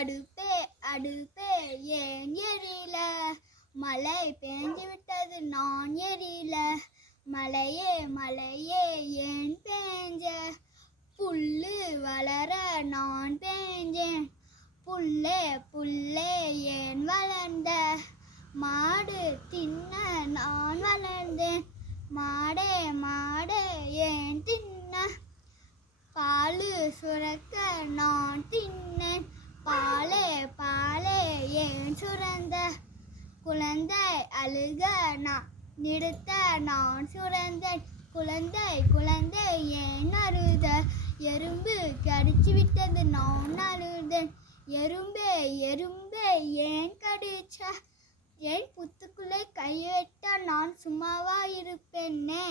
அடுப்பே அடுப்பே ஏன் எரியல, மழை பேஞ்சு விட்டது நான் எரியல, மழையே மழையே ஏன் பேஞ்ச, புல்லு வளர நான் பேஞ்சேன், புல்லே புல்லே ஏன் வளர்ந்த, மாடு தின்ன நான் வளர்ந்தேன், மாடே மாடே ஏன் தின்ன, பாலு சுரக்க நான் தின்னேன், பாலே பாலே ஏன் சுரந்த, குழந்தை அழுக நான் நிறுத்த நான் சுரந்தேன், குழந்தை குழந்தை ஏன் அழுத, எறும்பு கடிச்சு விட்டது நான் அழுதேன், எறும்பே எறும்பே ஏன் கடிச்ச, ஏன் புத்துக்குள்ளே கை வைத்தா நான் சும்மாவா இருப்பேனே.